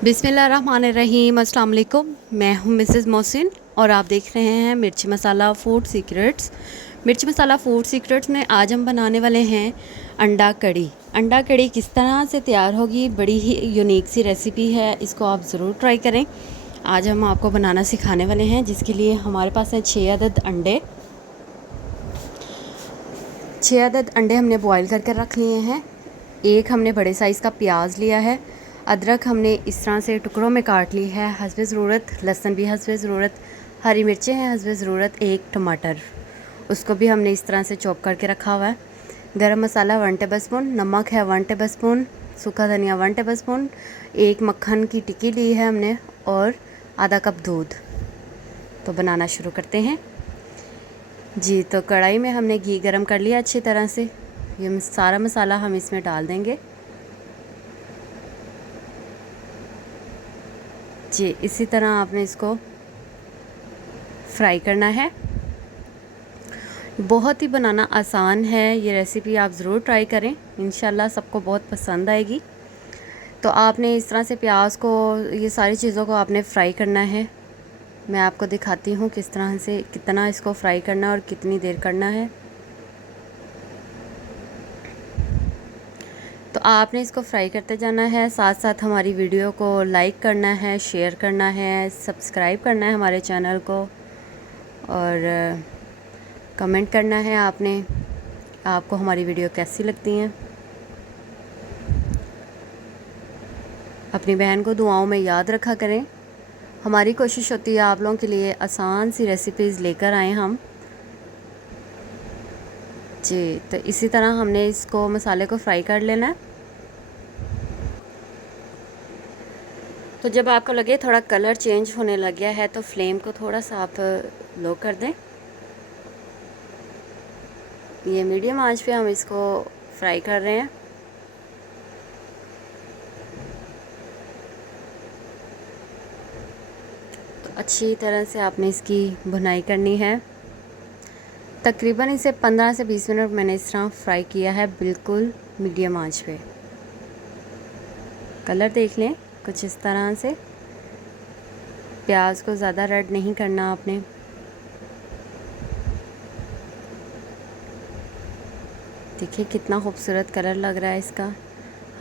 बिस्मिल्लाहिर्रहमानिर्रहीम। अस्सलाम वालेकुम। मैं हूं मिसेस मोहसिन और आप देख रहे हैं मिर्ची मसाला फूड सीक्रेट्स। मिर्ची मसाला फूड सीक्रेट्स में आज हम बनाने वाले हैं अंडा कड़ी। अंडा कड़ी किस तरह से तैयार होगी, बड़ी ही यूनिक सी रेसिपी है, इसको आप ज़रूर ट्राई करें। आज हम आपको बनाना सिखाने वाले हैं, जिसके लिए हमारे पास हैं 6 अदद अंडे। 6 अदद अंडे हमने बॉईल करके रख लिए हैं। एक हमने बड़े साइज़ का प्याज लिया है। अदरक हमने इस तरह से टुकड़ों में काट ली है हस्बे ज़रूरत। लहसुन भी हस्बे ज़रूरत। हरी मिर्चें हैं हस्बे ज़रूरत। एक टमाटर, उसको भी हमने इस तरह से चॉप करके रखा हुआ है। गरम मसाला 1 टेबलस्पून, नमक है 1 टेबलस्पून, सूखा धनिया 1 टेबलस्पून, एक मक्खन की टिक्की ली है हमने और आधा कप दूध। तो बनाना शुरू करते हैं जी। तो कढ़ाई में हमने घी गरम कर लिया अच्छी तरह से। ये सारा मसाला हम इसमें डाल देंगे जी। इसी तरह आपने इसको फ्राई करना है। बहुत ही बनाना आसान है ये रेसिपी, आप ज़रूर ट्राई करें, इंशाल्लाह सबको बहुत पसंद आएगी। तो आपने इस तरह से प्याज को, ये सारी चीज़ों को आपने फ्राई करना है। मैं आपको दिखाती हूँ किस तरह से, कितना इसको फ्राई करना है और कितनी देर करना है। तो आपने इसको फ्राई करते जाना है, साथ साथ हमारी वीडियो को लाइक करना है, शेयर करना है, सब्सक्राइब करना है हमारे चैनल को और कमेंट करना है आपने, आपको हमारी वीडियो कैसी लगती हैं। अपनी बहन को दुआओं में याद रखा करें। हमारी कोशिश होती है आप लोगों के लिए आसान सी रेसिपीज़ लेकर आएँ हम जी। तो इसी तरह हमने इसको मसाले को फ्राई कर लेना है। तो जब आपको लगे थोड़ा कलर चेंज होने लग गया है तो फ्लेम को थोड़ा सा आप लो कर दें। ये मीडियम आंच पे हम इसको फ्राई कर रहे हैं। तो अच्छी तरह से आपने इसकी भुनाई करनी है। तकरीबन इसे 15 से 20 मिनट मैंने इस तरह फ्राई किया है, बिल्कुल मीडियम आंच पे। कलर देख लें कुछ इस तरह से। प्याज को ज़्यादा रेड नहीं करना आपने। देखिए कितना खूबसूरत कलर लग रहा है इसका।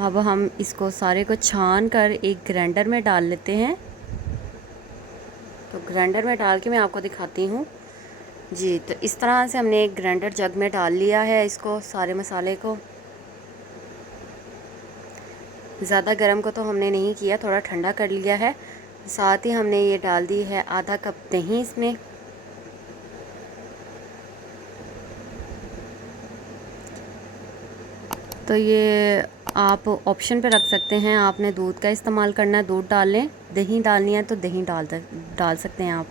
अब हम इसको सारे को छान कर एक ग्राइंडर में डाल लेते हैं। तो ग्राइंडर में डाल के मैं आपको दिखाती हूँ जी। तो इस तरह से हमने एक ग्राइंडर जग में डाल लिया है इसको, सारे मसाले को। ज़्यादा गर्म को तो हमने नहीं किया, थोड़ा ठंडा कर लिया है। साथ ही हमने ये डाल दी है आधा कप दही इसमें। तो ये आप ऑप्शन पे रख सकते हैं, आपने दूध का इस्तेमाल करना है दूध डाल लें, दही डालनी है तो दही डाल सकते हैं आप,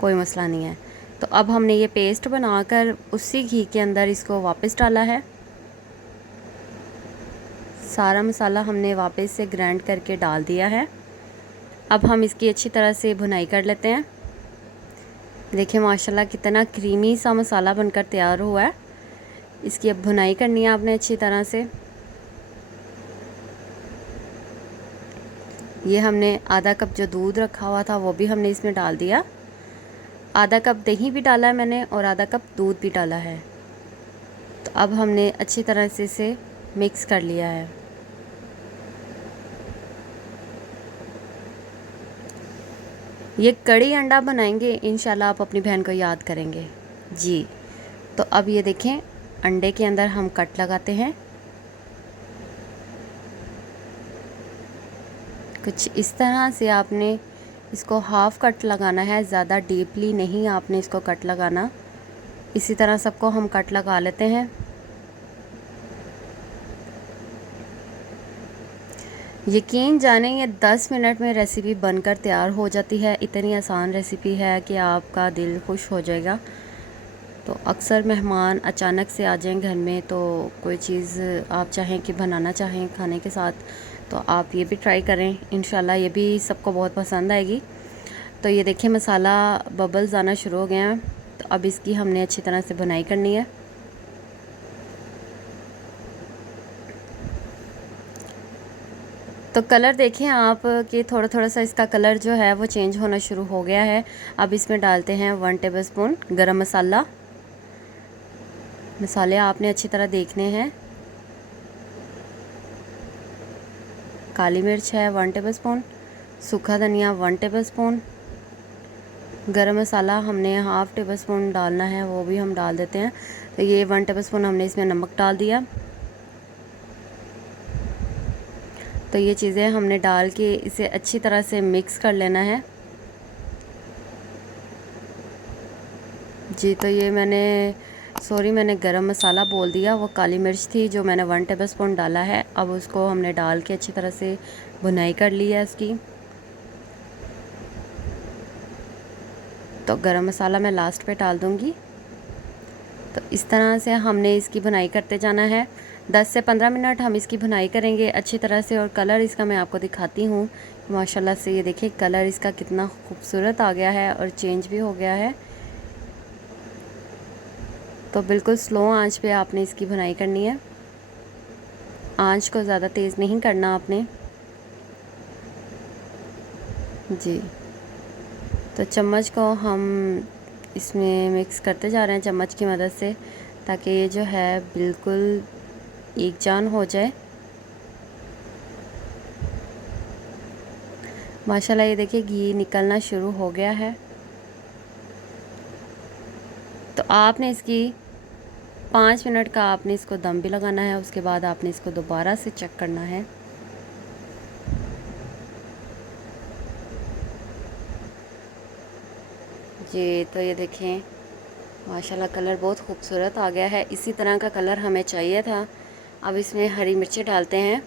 कोई मसला नहीं है। तो अब हमने ये पेस्ट बनाकर उसी घी के अंदर इसको वापस डाला है। सारा मसाला हमने वापस से ग्राइंड करके डाल दिया है। अब हम इसकी अच्छी तरह से भुनाई कर लेते हैं। देखिए माशाल्लाह कितना क्रीमी सा मसाला बनकर तैयार हुआ है। इसकी अब भुनाई करनी है आपने अच्छी तरह से। ये हमने आधा कप जो दूध रखा हुआ था वो भी हमने इसमें डाल दिया। आधा कप दही भी डाला है मैंने और आधा कप दूध भी डाला है। तो अब हमने अच्छी तरह से इसे मिक्स कर लिया है। ये कड़ी अंडा बनाएंगे इंशाल्लाह, आप अपनी बहन को याद करेंगे जी। तो अब ये देखें अंडे के अंदर हम कट लगाते हैं। कुछ इस तरह से आपने इसको हाफ़ कट लगाना है, ज़्यादा डीपली नहीं आपने इसको कट लगाना। इसी तरह सबको हम कट लगा लेते हैं। यकीन जाने ये 10 मिनट में रेसिपी बनकर तैयार हो जाती है। इतनी आसान रेसिपी है कि आपका दिल खुश हो जाएगा। तो अक्सर मेहमान अचानक से आ जाएं घर में, तो कोई चीज़ आप चाहें कि बनाना चाहें खाने के साथ, तो आप ये भी ट्राई करें, इंशाल्लाह ये भी सबको बहुत पसंद आएगी। तो ये देखिए मसाला बबल्स आना शुरू हो गए हैं। तो अब इसकी हमने अच्छी तरह से भुनाई करनी है। तो कलर देखें आप कि थोड़ा थोड़ा सा इसका कलर जो है वो चेंज होना शुरू हो गया है। अब इसमें डालते हैं 1 टेबलस्पून गरम मसाला। मसाले आपने अच्छी तरह देखने हैं। काली मिर्च है 1 टेबलस्पून, सूखा धनिया 1 टेबलस्पून, गरम मसाला हमने 1/2 टेबलस्पून डालना है, वो भी हम डाल देते हैं। तो ये 1 टेबलस्पून हमने इसमें नमक डाल दिया। तो ये चीज़ें हमने डाल के इसे अच्छी तरह से मिक्स कर लेना है। जी, तो ये मैंने गरम मसाला बोल दिया, वो काली मिर्च थी जो मैंने 1 टेबलस्पून डाला है। अब उसको हमने डाल के अच्छी तरह से भुनाई कर ली है इसकी। तो गरम मसाला मैं लास्ट पे डाल दूँगी। तो इस तरह से हमने इसकी भुनाई करते जाना है। 10 से 15 मिनट हम इसकी भुनाई करेंगे अच्छी तरह से। और कलर इसका मैं आपको दिखाती हूँ। माशाल्लाह से ये देखिए कलर इसका कितना खूबसूरत आ गया है और चेंज भी हो गया है। तो बिल्कुल स्लो आंच पे आपने इसकी भुनाई करनी है। आंच को ज़्यादा तेज़ नहीं करना आपने। जी, तो चम्मच को हम इसमें मिक्स करते जा रहे हैं चम्मच की मदद से, ताकि ये जो है बिल्कुल एक जान हो जाए। माशाल्लाह ये देखिए घी निकलना शुरू हो गया है। तो आपने इसकी 5 मिनट का आपने इसको दम भी लगाना है। उसके बाद आपने इसको दोबारा से चेक करना है। जी, तो ये देखें माशाल्लाह कलर बहुत खूबसूरत आ गया है। इसी तरह का कलर हमें चाहिए था। अब इसमें हरी मिर्चें डालते हैं।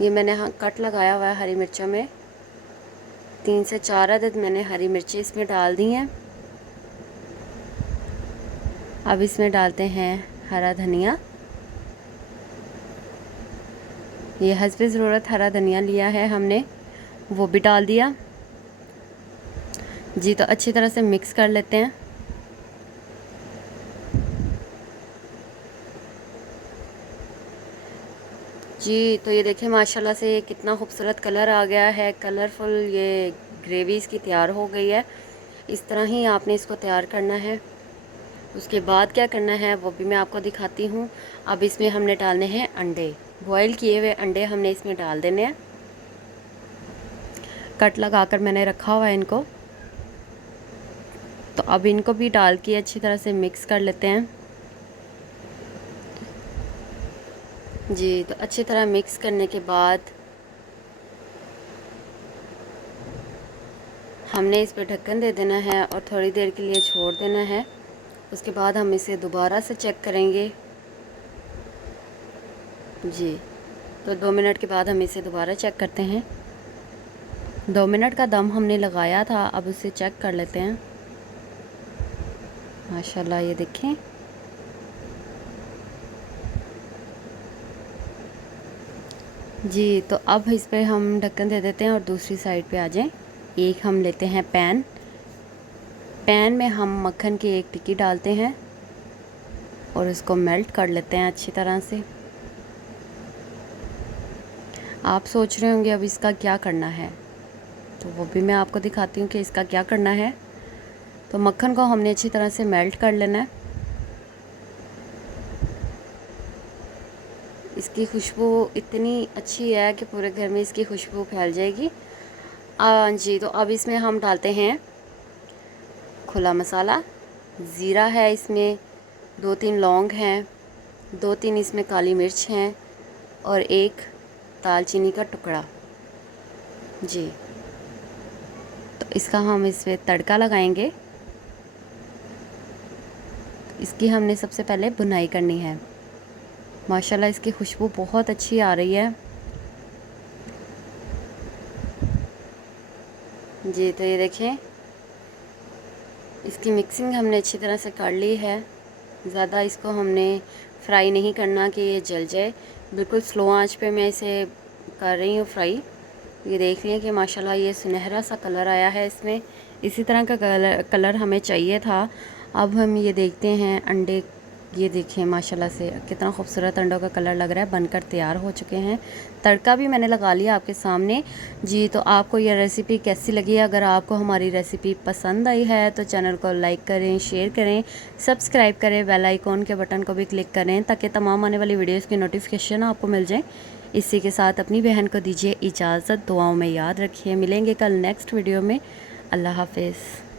ये मैंने कट लगाया हुआ है हरी मिर्चों में। 3 से 4 अदद मैंने हरी मिर्चें इसमें डाल दी हैं। अब इसमें डालते हैं हरा धनिया। ये हस्बे ज़रूरत हरा धनिया लिया है हमने, वो भी डाल दिया। जी, तो अच्छी तरह से मिक्स कर लेते हैं। जी, तो ये देखिए माशाल्लाह से कितना खूबसूरत कलर आ गया है। कलरफुल ये ग्रेवी इसकी तैयार हो गई है। इस तरह ही आपने इसको तैयार करना है। उसके बाद क्या करना है वो भी मैं आपको दिखाती हूँ। अब इसमें हमने डालने हैं अंडे। बॉयल किए हुए अंडे हमने इसमें डाल देने हैं। कट लगा कर मैंने रखा हुआ है इनको। तो अब इनको भी डाल के अच्छी तरह से मिक्स कर लेते हैं। जी, तो अच्छी तरह मिक्स करने के बाद हमने इस पर ढक्कन दे देना है और थोड़ी देर के लिए छोड़ देना है। उसके बाद हम इसे दोबारा से चेक करेंगे। जी, तो 2 मिनट के बाद हम इसे दोबारा चेक करते हैं। 2 मिनट का दम हमने लगाया था, अब उसे चेक कर लेते हैं। माशाल्लाह ये देखें। जी, तो अब इस पे हम ढक्कन दे देते हैं और दूसरी साइड पे आ जाएं। एक हम लेते हैं पैन में हम मक्खन की एक टिक्की डालते हैं और इसको मेल्ट कर लेते हैं अच्छी तरह से। आप सोच रहे होंगे अब इसका क्या करना है, तो वो भी मैं आपको दिखाती हूँ कि इसका क्या करना है। तो मक्खन को हमने अच्छी तरह से मेल्ट कर लेना है। इसकी खुशबू इतनी अच्छी है कि पूरे घर में इसकी खुशबू फैल जाएगी। जी, तो अब इसमें हम डालते हैं खुला मसाला। ज़ीरा है इसमें, 2-3 लौंग हैं, 2-3 इसमें काली मिर्च हैं और एक दालचीनी का टुकड़ा। जी, तो इसका हम इसमें तड़का लगाएंगे। इसकी हमने सबसे पहले भुनाई करनी है। माशाल्लाह इसकी खुशबू बहुत अच्छी आ रही है। जी, तो ये देखें इसकी मिक्सिंग हमने अच्छी तरह से कर ली है। ज़्यादा इसको हमने फ्राई नहीं करना कि ये जल जाए। बिल्कुल स्लो आंच पे मैं इसे कर रही हूँ फ्राई। ये देख लिया कि माशाल्लाह ये सुनहरा सा कलर आया है इसमें। इसी तरह का कलर हमें चाहिए था। अब हम ये देखते हैं अंडे ये देखिए माशाल्लाह से कितना खूबसूरत अंडों का कलर लग रहा है, बनकर तैयार हो चुके हैं। तड़का भी मैंने लगा लिया आपके सामने जी। तो आपको ये रेसिपी कैसी लगी? अगर आपको हमारी रेसिपी पसंद आई है तो चैनल को लाइक करें, शेयर करें, सब्सक्राइब करें, बेल आइकॉन के बटन को भी क्लिक करें ताकि तमाम आने वाली वीडियोज़ की नोटिफिकेशन आपको मिल जाए। इसी के साथ अपनी बहन को दीजिए इजाज़त, दुआओं में याद रखिए। मिलेंगे कल नेक्स्ट वीडियो में। अल्लाह हाफिज़।